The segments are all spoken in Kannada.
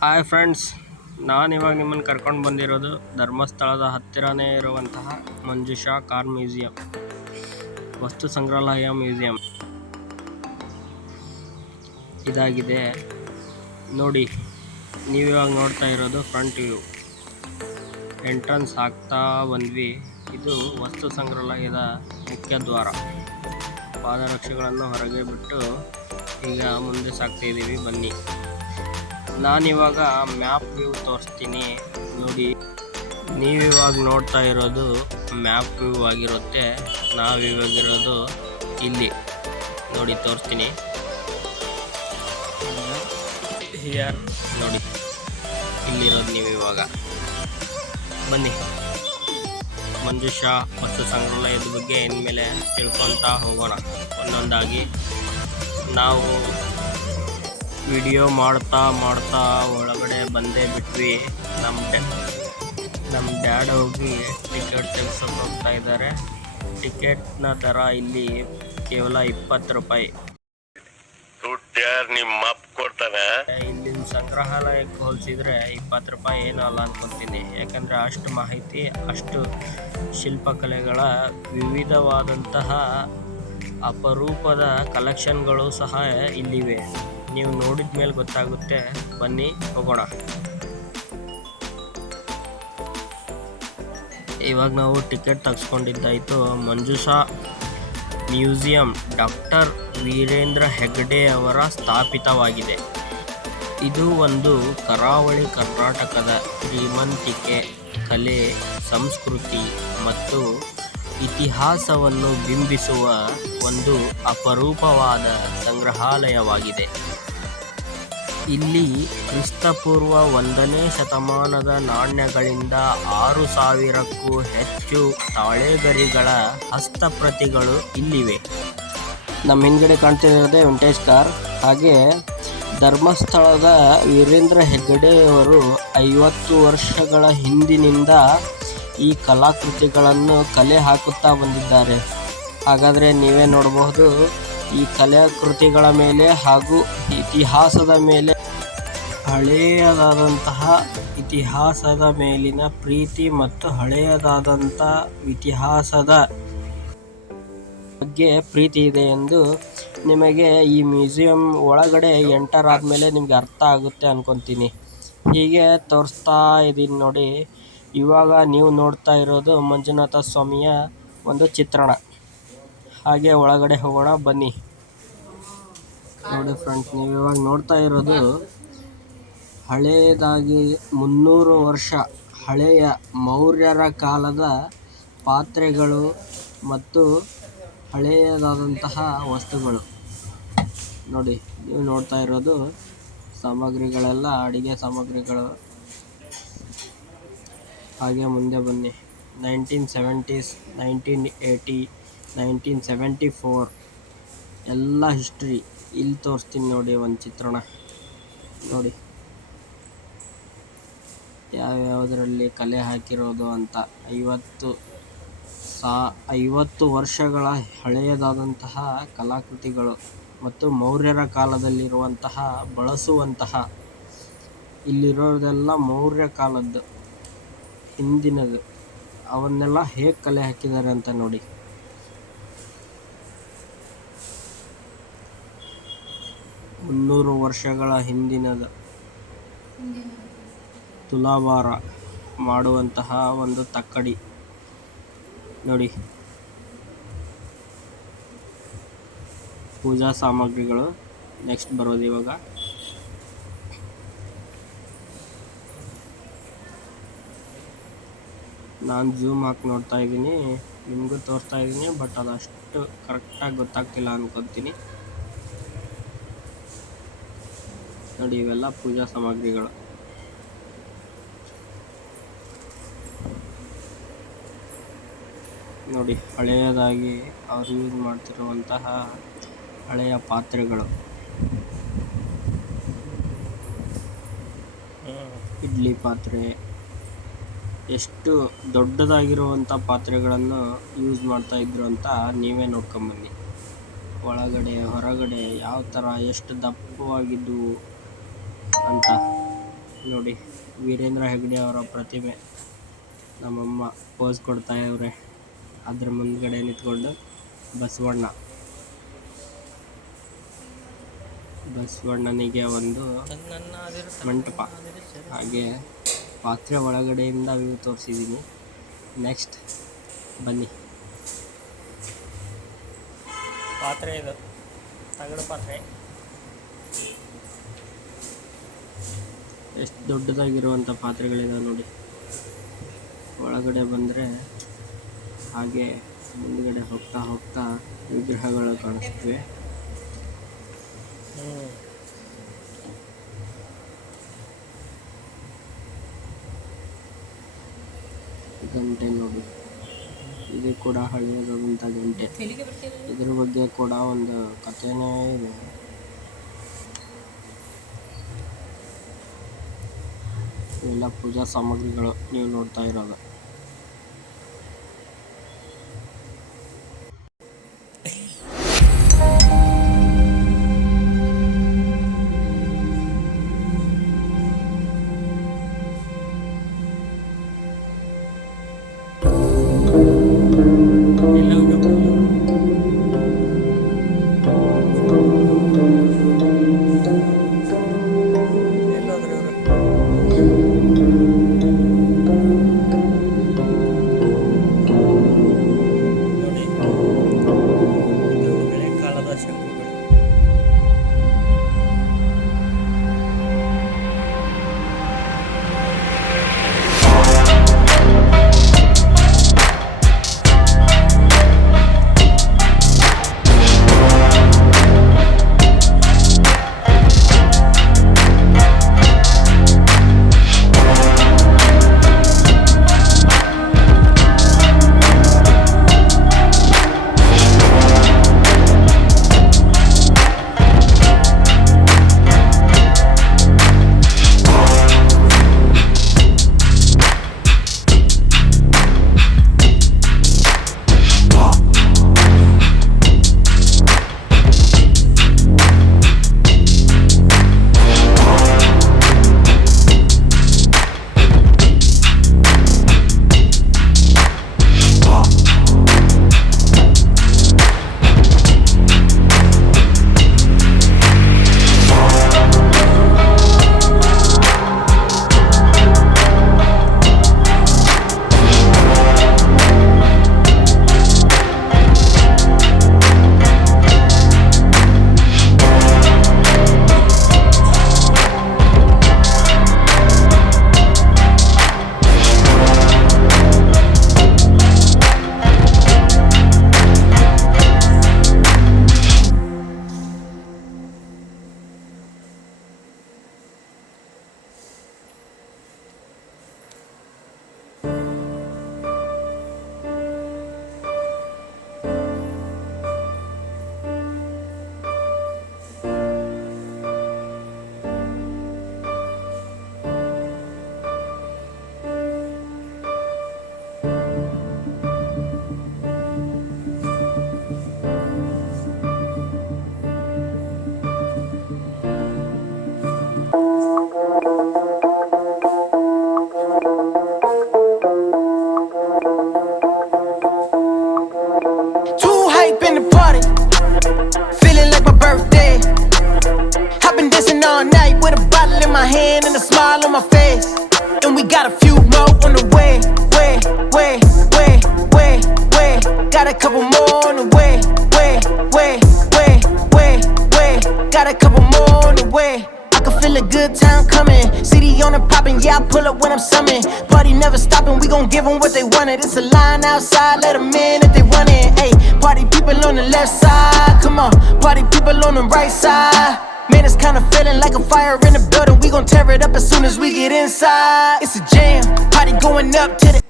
ಹಾಯ್ ಫ್ರೆಂಡ್ಸ್, ನಾನಿವಾಗ ನಿಮ್ಮನ್ನು ಕರ್ಕೊಂಡು ಬಂದಿರೋದು ಧರ್ಮಸ್ಥಳದ ಹತ್ತಿರನೇ ಇರುವಂತಹ ಮಂಜುಷಾ ಕಾರ್ ಮ್ಯೂಸಿಯಂ, ವಸ್ತು ಸಂಗ್ರಹಾಲಯ ಮ್ಯೂಸಿಯಂ ಇದಾಗಿದೆ. ನೋಡಿ, ನೀವಿವಾಗ ನೋಡ್ತಾ ಇರೋದು ಫ್ರಂಟ್ ವ್ಯೂ. ಎಂಟ್ರನ್ಸ್ ಆಗ್ತಾ ಬಂದ್ವಿ. ಇದು ವಸ್ತು ಸಂಗ್ರಹಾಲಯದ ಮುಖ್ಯ ದ್ವಾರ. ಪಾದರಕ್ಷೆಗಳನ್ನು ಹೊರಗೆ ಬಿಟ್ಟು ಈಗ ಮುಂದೆ ಸಾಗ್ತಾ ಇದ್ದೀವಿ. ಬನ್ನಿ, ನಾನಿವಾಗ ಮ್ಯಾಪ್ ವ್ಯೂ ತೋರಿಸ್ತೀನಿ ನೋಡಿ. ನೀವಿವಾಗ ನೋಡ್ತಾ ಇರೋದು ಮ್ಯಾಪ್ ವ್ಯೂ ಆಗಿರುತ್ತೆ. ನಾವಿವಾಗಿರೋದು ಇಲ್ಲಿ ನೋಡಿ, ತೋರಿಸ್ತೀನಿ. ಹಿಯರ್ ನೋಡಿ, ಇಲ್ಲಿರೋದು ನೀವಿವಾಗ. ಬನ್ನಿ, ಮಂಜುಷಾ ವಸ್ತು ಸಂಗ್ರಹಾಲಯದ ಬಗ್ಗೆ ಇನ್ಮೇಲೆ ತಿಳ್ಕೊತಾ ಹೋಗೋಣ ಒಂದೊಂದಾಗಿ. ನಾವು ವಿಡಿಯೋ ಮಾಡ್ತಾ ಒಳಗಡೆ ಬಂದೇ ಬಿಟ್ವಿ. ನಮ್ಮ ಡ್ಯಾಡ್ ಹೋಗಿ ಟಿಕೆಟ್ ತೆಗ್ಸೋಕೆ ಹೋಗ್ತಾ ಇದ್ದಾರೆ. ಟಿಕೆಟ್ನ ದರ ಇಲ್ಲಿ ಕೇವಲ 20 ರೂಪಾಯಿ. ಇಲ್ಲಿನ ಸಂಗ್ರಹಾಲಯಕ್ಕೆ ಹೋಲಿಸಿದ್ರೆ 20 ರೂಪಾಯಿ ಏನೂ ಅಲ್ಲ ಅನ್ಕೊತೀನಿ. ಯಾಕಂದರೆ ಅಷ್ಟು ಮಾಹಿತಿ, ಅಷ್ಟು ಶಿಲ್ಪಕಲೆಗಳ ವಿವಿಧವಾದಂತಹ ಅಪರೂಪದ ಕಲೆಕ್ಷನ್ಗಳು ಸಹ ಇಲ್ಲಿವೆ. ನೀವು ನೋಡಿದ ಮೇಲೆ ಗೊತ್ತಾಗುತ್ತೆ. ಬನ್ನಿ ಹೋಗೋಣ. ಇವಾಗ ನಾವು ticket ತೆಗೆಸ್ಕೊಂಡಿದ್ದಾಯಿತು. Manjusha museum doctor Veerendra Heggade ಅವರ ಸ್ಥಾಪಿತವಾಗಿದೆ. ಇದು ಒಂದು ಕರಾವಳಿ ಕರ್ನಾಟಕದ ಶ್ರೀಮಂತಿಕೆ, ಕಲೆ, ಸಂಸ್ಕೃತಿ ಮತ್ತು ಇತಿಹಾಸವನ್ನು ಬಿಂಬಿಸುವ ಒಂದು ಅಪರೂಪವಾದ ಸಂಗ್ರಹಾಲಯವಾಗಿದೆ. ಇಲ್ಲಿ ಕ್ರಿಸ್ತಪೂರ್ವ 1ನೇ ಶತಮಾನದ ನಾಣ್ಯಗಳಿಂದ 6000ಕ್ಕೂ ಹೆಚ್ಚು ತಾಳೆಗರಿಗಳ ಹಸ್ತಪ್ರತಿಗಳು ಇಲ್ಲಿವೆ. ನಮ್ಮ ಹಿಂದ್ಗಡೆ ಕಾಣ್ತಿರೋದೇ ವಿಂಟೇಜ್ ಕಾರ್. ಹಾಗೆ ಧರ್ಮಸ್ಥಳದ ವೀರೇಂದ್ರ ಹೆಗ್ಗಡೆಯವರು 50 ವರ್ಷಗಳ ಹಿಂದಿನಿಂದ ಈ ಕಲಾಕೃತಿಗಳನ್ನು ಕಲೆ ಹಾಕುತ್ತಾ ಬಂದಿದ್ದಾರೆ. ಹಾಗಾದರೆ ನೀವೇ ನೋಡಬಹುದು, ಈ ಕಲಾಕೃತಿಗಳ ಮೇಲೆ ಹಾಗೂ ಇತಿಹಾಸದ ಮೇಲೆ, ಹಳೆಯದಾದಂತಹ ಇತಿಹಾಸದ ಮೇಲಿನ ಪ್ರೀತಿ ಮತ್ತು ಹಳೆಯದಾದಂಥ ಇತಿಹಾಸದ ಬಗ್ಗೆ ಪ್ರೀತಿ ಇದೆ ಎಂದು ನಿಮಗೆ ಈ ಮ್ಯೂಸಿಯಂ ಒಳಗಡೆ ಎಂಟರ್ ಆದಮೇಲೆ ನಿಮಗೆ ಅರ್ಥ ಆಗುತ್ತೆ ಅನ್ಕೊತೀನಿ. ಹೀಗೆ ತೋರಿಸ್ತಾ ಇದ್ದೀನಿ ನೋಡಿ. ಇವಾಗ ನೀವು ನೋಡ್ತಾ ಇರೋದು ಮಂಜುನಾಥ ಸ್ವಾಮಿಯ ಒಂದು ಚಿತ್ರಣ. ಹಾಗೆ ಒಳಗಡೆ ಹೋಗೋಣ ಬನ್ನಿ. ನೋಡಿ ಫ್ರೆಂಡ್ಸ್, ನೀವು ಇವಾಗ ನೋಡ್ತಾ ಇರೋದು ಹಳೆಯದಾಗಿ 300 ವರ್ಷ ಹಳೆಯ ಮೌರ್ಯರ ಕಾಲದ ಪಾತ್ರೆಗಳು ಮತ್ತು ಹಳೆಯದಾದಂತಹ ವಸ್ತುಗಳು. ನೋಡಿ, ನೀವು ನೋಡ್ತಾ ಇರೋದು ಸಾಮಗ್ರಿಗಳೆಲ್ಲ ಅಡಿಗೆ ಸಾಮಗ್ರಿಗಳು. ಹಾಗೆ ಮುಂದೆ ಬನ್ನಿ. 1970s, 1980, 1974 ಎಲ್ಲ ಹಿಸ್ಟ್ರಿ ಇಲ್ಲಿ ತೋರಿಸ್ತೀನಿ ನೋಡಿ. ಒಂದು ಚಿತ್ರಣ ನೋಡಿ, ಯಾವ್ಯಾವುದರಲ್ಲಿ ಕಲೆ ಹಾಕಿರೋದು ಅಂತ. 50 ವರ್ಷಗಳ ಹಳೆಯದಾದಂತಹ ಕಲಾಕೃತಿಗಳು ಮತ್ತು ಮೌರ್ಯರ ಕಾಲದಲ್ಲಿರುವಂತಹ ಬಳಸುವಂತಹ, ಇಲ್ಲಿರೋದೆಲ್ಲ ಮೌರ್ಯ ಕಾಲದ್ದು ಹಿಂದಿನದು. ಅವನ್ನೆಲ್ಲ ಹೇಗೆ ಕಲೆ ಹಾಕಿದ್ದಾರೆ ಅಂತ ನೋಡಿ. ಮುನ್ನೂರು ವರ್ಷಗಳ ಹಿಂದಿನದು ತುಲಾಭಾರ ಮಾಡುವಂತಹ ಒಂದು ತಕ್ಕಡಿ ನೋಡಿ. ಪೂಜಾ ಸಾಮಗ್ರಿಗಳು ನೆಕ್ಸ್ಟ್ ಬರೋದು ಇವಾಗ. ನಾನು ಝೂಮ್ ಹಾಕಿ ನೋಡ್ತಾ ಇದ್ದೀನಿ, ನಿಮಗೂ ತೋರಿಸ್ತಾ ಇದ್ದೀನಿ. ಬಟ್ ಅದಷ್ಟು ಕರೆಕ್ಟಾಗಿ ಗೊತ್ತಾಗ್ತಿಲ್ಲ ಅನ್ಕೊತೀನಿ. ನೋಡಿ, ಇವೆಲ್ಲ ಪೂಜಾ ಸಾಮಗ್ರಿಗಳು. ನೋಡಿ, ಹಳೆಯದಾಗಿ ಅವರು ಯೂಸ್ ಮಾಡ್ತಿರುವಂತಹ ಹಳೆಯ ಪಾತ್ರೆಗಳು. ಇಡ್ಲಿ ಪಾತ್ರೆ, ಎಷ್ಟು ದೊಡ್ಡದಾಗಿರುವಂಥ ಪಾತ್ರೆಗಳನ್ನು ಯೂಸ್ ಮಾಡ್ತಾ ಇದ್ರು ಅಂತ ನೀವೇ ನೋಡ್ಕೊಂಬನ್ನಿ. ಒಳಗಡೆ ಹೊರಗಡೆ ಯಾವ ಥರ ಎಷ್ಟು ದಪ್ಪವಾಗಿದ್ದವು ಅಂತ. ನೋಡಿ, ವೀರೇಂದ್ರ ಹೆಗ್ಗಡೆ ಅವರ ಪ್ರತಿಮೆ. ನಮ್ಮಮ್ಮ ಪೋಸ್ ಕೊಡ್ತಾ ಇವ್ರೆ. ಅದ್ರ ಮುಂದ್ಗಡೆ ನಿಂತ್ಕೊಂಡು ಬಸವಣ್ಣನಿಗೆ ಒಂದು ಮಂಟಪ, ಹಾಗೆ ಪಾತ್ರೆ ಒಳಗಡೆಯಿಂದ ವ್ಯೂ ತೋರಿಸಿದ್ದೀನಿ. ನೆಕ್ಸ್ಟ್ ಬನ್ನಿ. ಪಾತ್ರೆ ಇದು ತಗಡು ಪಾತ್ರೆ, ಎಷ್ಟು ದೊಡ್ಡದಾಗಿರುವಂಥ ಪಾತ್ರೆಗಳಿದಾವೆ ನೋಡಿ. ಒಳಗಡೆ ಬಂದರೆ ಹಾಗೆ ಮುಂದ್ಗಡೆ ಹೋಗ್ತಾ ಹೋಗ್ತಾ ವಿಗ್ರಹಗಳು ಕಾಣಿಸ್ತವೆ. ಗಂಟೆ ನೋಡಿ, ಇದು ಕೂಡ ಹಳೆಯದಾದಂಥ ಗಂಟೆ. ಇದ್ರ ಬಗ್ಗೆ ಕೂಡ ಒಂದು ಕಥೆನೇ ಇದೆ. ಇವೆಲ್ಲ ಪೂಜಾ ಸಾಮಗ್ರಿಗಳು ನೀವು ನೋಡ್ತಾ ಇರೋದು. Got a few more on the way. Got a couple more on the way. Got a couple more on the way. I can feel a good time coming. City on and popping, yeah, I pull up when I'm summoned. Party never stopping, we gon' give them what they wanted. It's a line outside, let them in if they want it. Ay, party people on the left side, come on. Party people on the right side. Man, it's kinda feeling like a fire in the building. We gon' tear it up as soon as we get inside. It's a jam, party going up to the.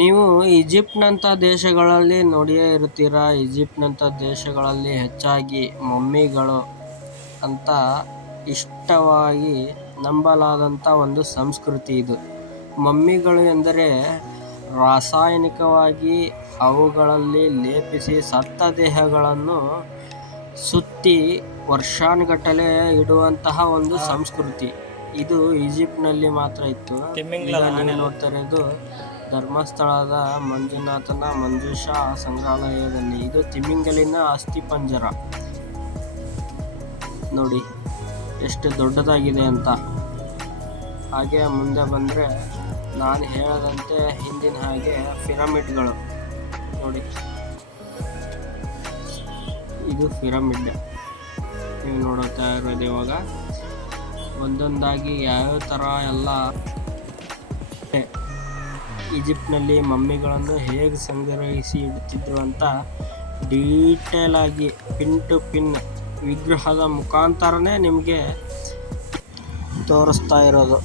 ನೀವು ಈಜಿಪ್ಟ್ನಂಥ ದೇಶಗಳಲ್ಲಿ ನೋಡಿಯೇ ಇರ್ತೀರ. ಈಜಿಪ್ಟ್ನಂಥ ದೇಶಗಳಲ್ಲಿ ಹೆಚ್ಚಾಗಿ ಮಮ್ಮಿಗಳು ಅಂತ ಇಷ್ಟವಾಗಿ ನಂಬಲಾದಂಥ ಒಂದು ಸಂಸ್ಕೃತಿ ಇದು. ಮಮ್ಮಿಗಳು ಎಂದರೆ ರಾಸಾಯನಿಕವಾಗಿ ಅವುಗಳಲ್ಲಿ ಲೇಪಿಸಿ ಸತ್ತ ದೇಹಗಳನ್ನು ಸುತ್ತಿ ವರ್ಷಾನುಗಟ್ಟಲೆ ಇಡುವಂತಹ ಒಂದು ಸಂಸ್ಕೃತಿ. ಇದು ಈಜಿಪ್ಟ್ನಲ್ಲಿ ಮಾತ್ರ ಇತ್ತು. ಈಗ ನೀವು ನೋಡ್ತಾ ಇರೋದು ಧರ್ಮಸ್ಥಳದ ಮಂಜುನಾಥನ ಮಂಜೂಷಾ ಸಂಗ್ರಹಾಲಯದಲ್ಲಿ. ಇದು ತಿಮಿಂಗಲಿನ ಅಸ್ಥಿಪಂಜರ ನೋಡಿ ಎಷ್ಟು ದೊಡ್ಡದಾಗಿದೆ ಅಂತ. ಹಾಗೆ ಮುಂದೆ ಬಂದರೆ ನಾನು ಹೇಳದಂತೆ ಹಿಂದಿನ ಹಾಗೆ ಪಿರಮಿಡ್ಗಳು ನೋಡಿ, ಇದು ಪಿರಮಿಡ್ ನೀವು ನೋಡುತ್ತಾ ಇರೋದು. ಇವಾಗ ಒಂದೊಂದಾಗಿ ಯಾವ್ಯಾವ ಥರ ಎಲ್ಲ ಈಜಿಪ್ಟ್ನಲ್ಲಿ ಮಮ್ಮಿಗಳನ್ನು ಹೇಗೆ ಸಂಗ್ರಹಿಸಿ ಇಡ್ತಿದ್ರು ಅಂತ ಡೀಟೇಲ್ ಆಗಿ ಪಿನ್ ಟು ಪಿನ್ ವಿಗ್ರಹದ ಮುಖಾಂತರನೇ ನಿಮಗೆ ತೋರಿಸ್ತಾ ಇರೋದು.